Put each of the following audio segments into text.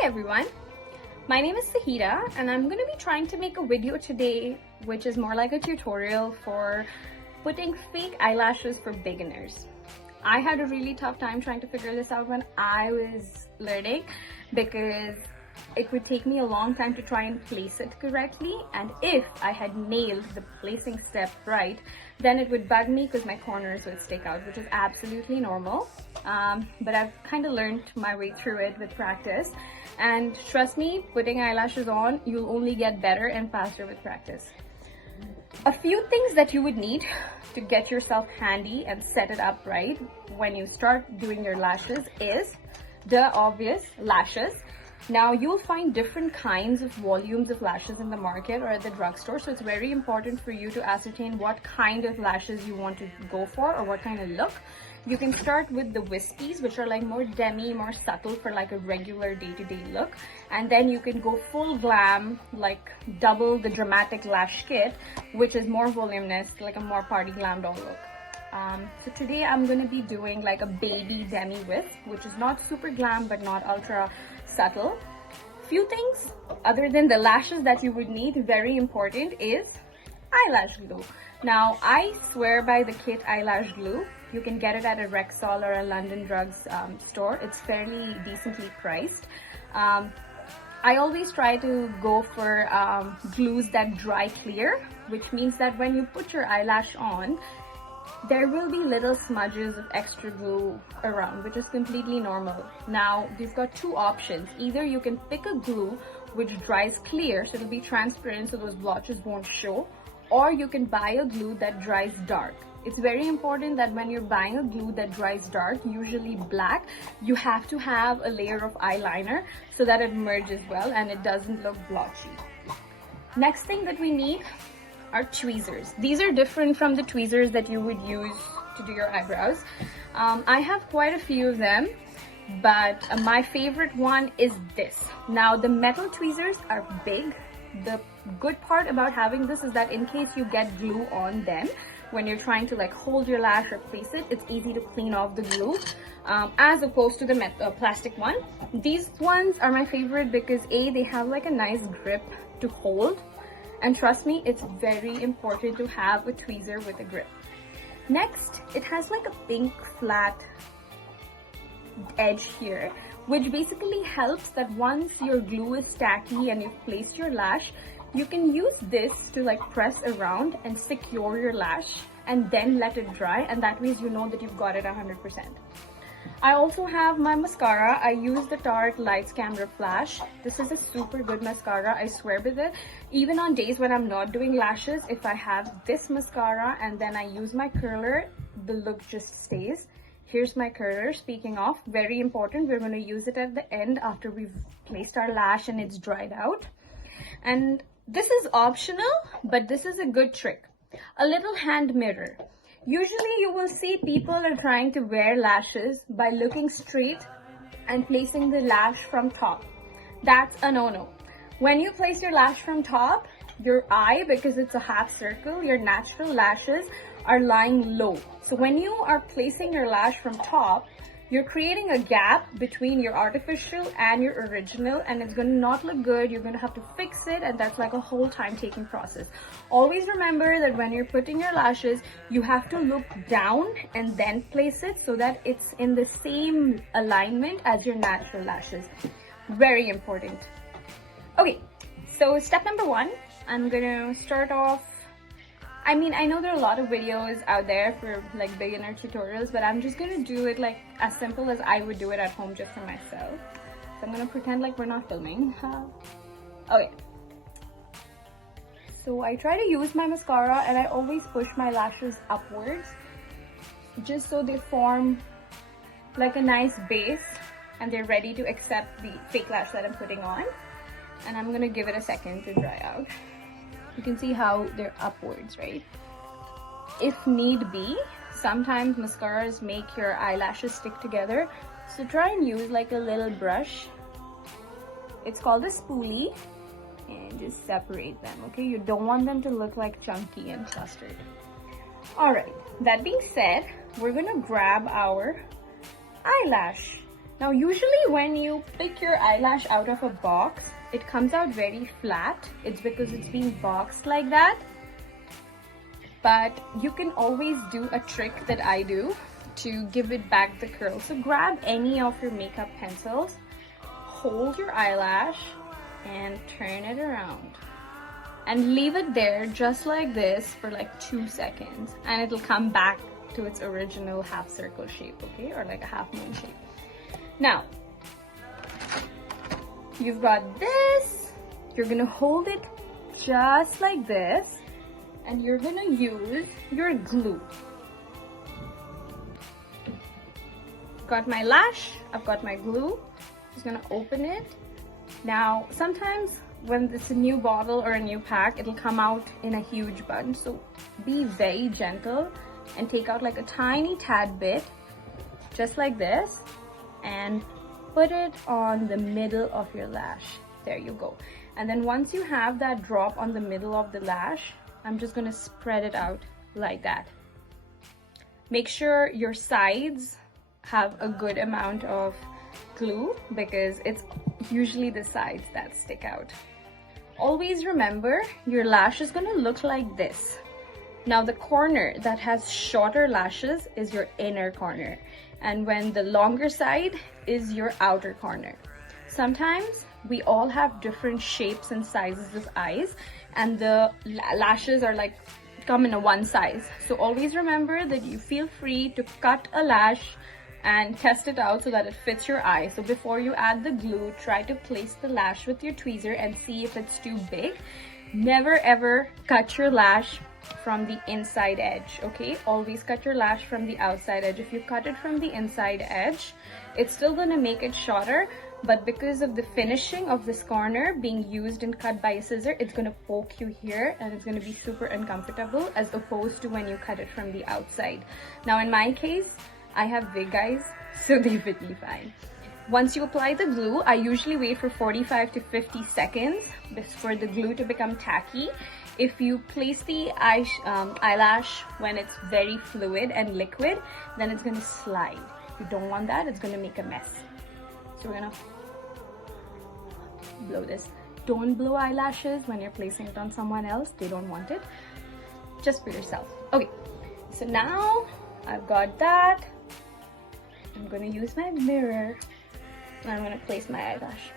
Hi everyone, my name is Suhita and I'm going to be trying to make a video today which is more like a tutorial for putting fake eyelashes for beginners. I had a really tough time trying to figure this out when I was learning because it would take me a long time to try and place it correctly, and if I had nailed the placing step right, then it would bug me because my corners would stick out, which is absolutely normal. But I've kind of learned my way through it with practice, and trust me, putting eyelashes on, you'll only get better and faster with practice. A few things that you would need to get yourself handy and set it up right when you start doing your lashes is the obvious lashes. Now you'll find different kinds of volumes of lashes in the market or at the drugstore, so it's very important for you to ascertain what kind of lashes you want to go for or what kind of look. You can start with the wispies, which are like more demi, more subtle for like a regular day-to-day look, and then you can go full glam, like double the dramatic lash kit, which is more voluminous, like a more party glam doll look. So today I'm going to be doing like a baby demi wisp, which is not super glam but not ultra subtle. Few things other than the lashes that you would need, very important, is eyelash glue. Now I swear by the kit eyelash glue. You can get it at a Rexall or a London Drugs store. It's fairly decently priced. I always try to go for glues that dry clear, which means that when you put your eyelash on, there will be little smudges of extra glue around, which is completely normal. Now, you've got two options. Either you can pick a glue which dries clear, so it'll be transparent so those blotches won't show, or you can buy a glue that dries dark. It's very important that when you're buying a glue that dries dark, usually black, you have to have a layer of eyeliner so that it merges well and it doesn't look blotchy. Next thing that we need are tweezers. These are different from the tweezers that you would use to do your eyebrows. I have quite a few of them, but my favorite one is this. Now the metal tweezers are big. The good part about having this is that in case you get glue on them, when you're trying to like hold your lash or place it, it's easy to clean off the glue as opposed to the plastic one. These ones are my favorite because A, they have like a nice grip to hold. And trust me, it's very important to have a tweezer with a grip. Next, it has like a pink flat edge here, which basically helps that once your glue is tacky and you've placed your lash, you can use this to like press around and secure your lash and then let it dry, and that way you know that you've got it 100%. I also have my mascara. I use the Tarte Lights Camera Flash. This is a super good mascara, I swear with it. Even on days when I'm not doing lashes, if I have this mascara and then I use my curler, the look just stays. Here's my curler. Speaking of, very important, we're going to use it at the end after we've placed our lash and it's dried out. And this is optional, but this is a good trick. A little hand mirror. Usually you will see people are trying to wear lashes by looking straight and placing the lash from top. That's a no-no. When you place your lash from top, your eye, because it's a half circle, your natural lashes are lying low. So when you are placing your lash from top, you're creating a gap between your artificial and your original, and it's going to not look good. You're going to have to fix it, and that's like a whole time-taking process. Always remember that when you're putting your lashes, you have to look down and then place it so that it's in the same alignment as your natural lashes. Very important. Okay, so step number one, I'm going to start off. I mean, I know there are a lot of videos out there for like beginner tutorials, but I'm just going to do it like as simple as I would do it at home just for myself. So I'm going to pretend like we're not filming. Okay. So I try to use my mascara and I always push my lashes upwards just so they form like a nice base and they're ready to accept the fake lash that I'm putting on. And I'm going to give it a second to dry out. You can see how they're upwards, right? If need be, sometimes mascaras make your eyelashes stick together. So try and use like a little brush. It's called a spoolie. And just separate them, okay? You don't want them to look like chunky and clustered. Alright, that being said, we're gonna grab our eyelash. Now usually when you pick your eyelash out of a box, it comes out very flat. It's because it's being boxed like that. But you can always do a trick that I do to give it back the curl. So grab any of your makeup pencils, hold your eyelash and turn it around. And leave it there just like this for like 2 seconds. And it'll come back to its original half circle shape, okay? Or like a half moon shape. Now, you've got this. You're gonna hold it just like this. And you're gonna use your glue. Got my lash, I've got my glue. Just gonna open it. Now, sometimes when it's a new bottle or a new pack, it'll come out in a huge bunch. So be very gentle and take out like a tiny tad bit, just like this, and put it on the middle of your lash. There you go. And then once you have that drop on the middle of the lash, I'm just gonna spread it out like that. Make sure your sides have a good amount of glue because it's usually the sides that stick out. Always remember, your lash is gonna look like this. Now the corner that has shorter lashes is your inner corner, and when the longer side is your outer corner. Sometimes we all have different shapes and sizes of eyes, and the lashes are like come in a one size. So always remember that you feel free to cut a lash and test it out so that it fits your eye. So before you add the glue, try to place the lash with your tweezer and see if it's too big. Never ever cut your lash from the inside edge, okay? Always cut your lash from the outside edge. If you cut it from the inside edge, it's still gonna make it shorter, but because of the finishing of this corner being used and cut by a scissor, it's gonna poke you here and it's gonna be super uncomfortable as opposed to when you cut it from the outside. Now in my case, I have big eyes, so they fit me fine. Once you apply the glue, I usually wait for 45 to 50 seconds for the glue to become tacky. If you place the eyelash when it's very fluid and liquid, then it's gonna slide. You don't want that, it's gonna make a mess. So we're gonna blow this. Don't blow eyelashes when you're placing it on someone else. They don't want it. Just for yourself. Okay, so now I've got that. I'm gonna use my mirror and I'm gonna place my eyelash.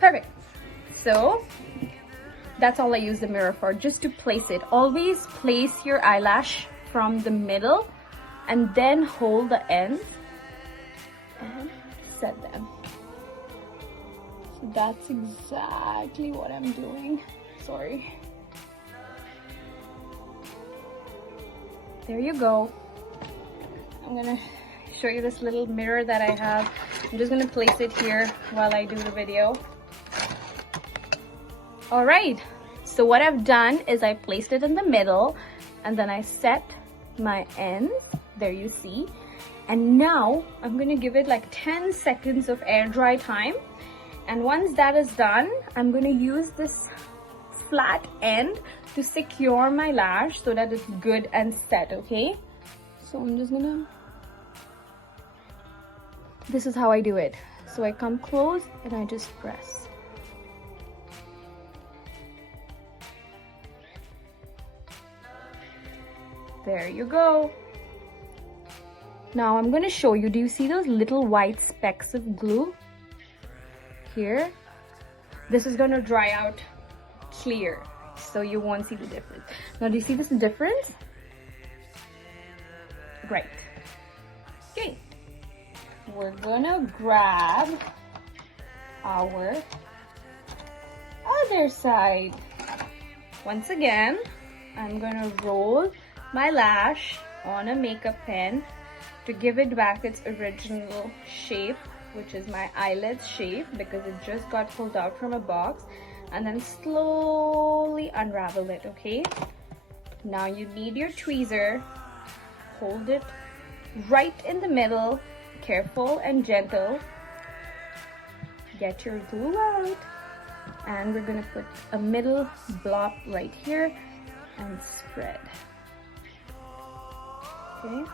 Perfect. So that's all I use the mirror for, just to place it. Always place your eyelash from the middle and then hold the ends and set them. So that's exactly what I'm doing. Sorry. There you go. I'm gonna show you this little mirror that I have. I'm just gonna place it here while I do the video. All right, so what I've done is I placed it in the middle and then I set my ends, there you see. And now I'm gonna give it like 10 seconds of air dry time. And once that is done, I'm gonna use this flat end to secure my lash so that it's good and set, okay? So I'm just gonna, this is how I do it. So I come close and I just press. There you go. Now I'm going to show you, do you see those little white specks of glue here? This is going to dry out clear, so you won't see the difference. Now do you see this difference? Great. Okay, we're gonna grab our other side. Once again, I'm gonna roll my lash on a makeup pen to give it back its original shape, which is my eyelid shape, because it just got pulled out from a box, and then slowly unravel it, okay? Now you need your tweezer, hold it right in the middle, careful and gentle, get your glue out, And we're gonna put a middle blob right here and spread. Okay.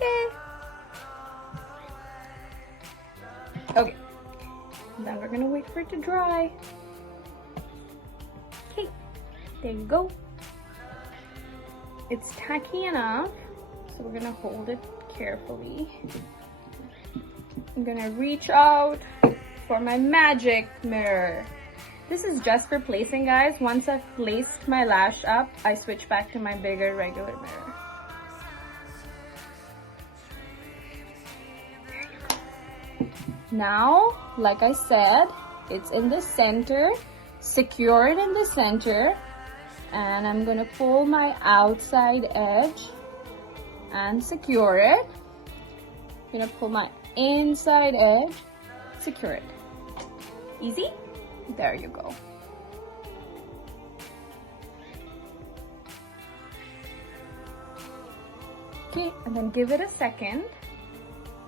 Yay! Okay. Then we're gonna wait for it to dry. Okay, there you go. It's tacky enough, so we're gonna hold it carefully. I'm gonna reach out for my magic mirror. This is just for placing, guys. Once I've placed my lash up, I switch back to my bigger regular mirror. Now, like I said, it's in the center. Secure it in the center. And I'm gonna pull my outside edge and secure it. I'm gonna pull my inside edge, secure it. Easy? There you go. Okay, and then give it a second.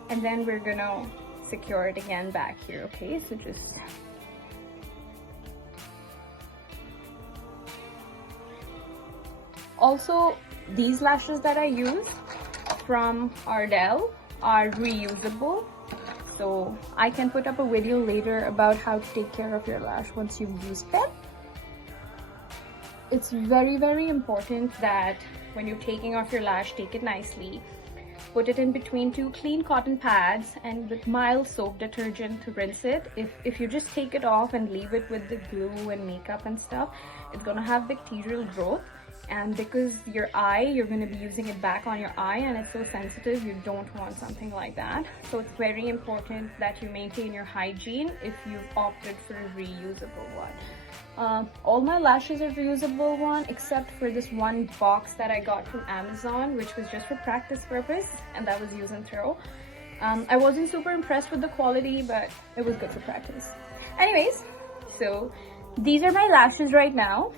And then we're gonna secure it again back here, okay? So just also, these lashes that I use from Ardell are reusable, so I can put up a video later about how to take care of your lash once you've used them. It's very important that when you're taking off your lash, take it nicely, put it in between 2 clean cotton pads, and with mild soap detergent to rinse it. If you just take it off and leave it with the glue and makeup and stuff, it's gonna have bacterial growth. And because your eye, you're going to be using it back on your eye, and it's so sensitive, you don't want something like that. So it's very important that you maintain your hygiene if you've opted for a reusable one. All my lashes are reusable one, except for this one box that I got from Amazon, which was just for practice purpose, and that was use and throw. I wasn't super impressed with the quality, but it was good for practice. Anyways, so these are my lashes right now.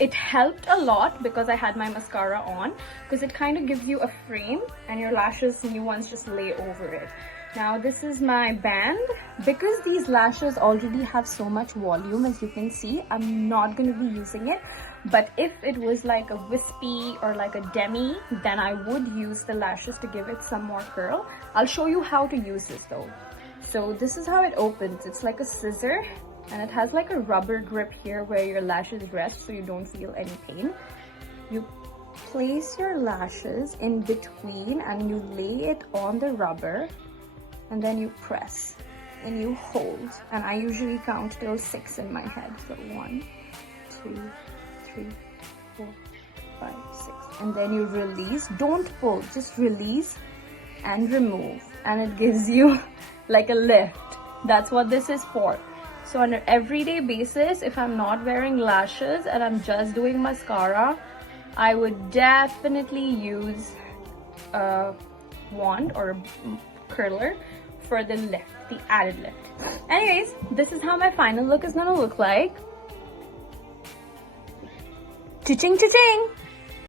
It helped a lot because I had my mascara on, because it kind of gives you a frame and your lashes, new ones, just lay over it. Now this is my band. Because these lashes already have so much volume, as you can see, I'm not going to be using it. But if it was like a wispy or like a demi, then I would use the lashes to give it some more curl. I'll show you how to use this though. So this is how it opens. It's like a scissor. And it has like a rubber grip here where your lashes rest, so you don't feel any pain. You place your lashes in between and you lay it on the rubber, and then you press and you hold. And I usually count till 6 in my head. So 1, 2, 3, 4, 5, 6. And then you release. Don't pull, just release and remove. And it gives you like a lift. That's what this is for. So on an everyday basis, if I'm not wearing lashes and I'm just doing mascara, I would definitely use a wand or a curler for the lift, the added lift. Anyways, this is how my final look is gonna look like. Cha-ching, cha-ching!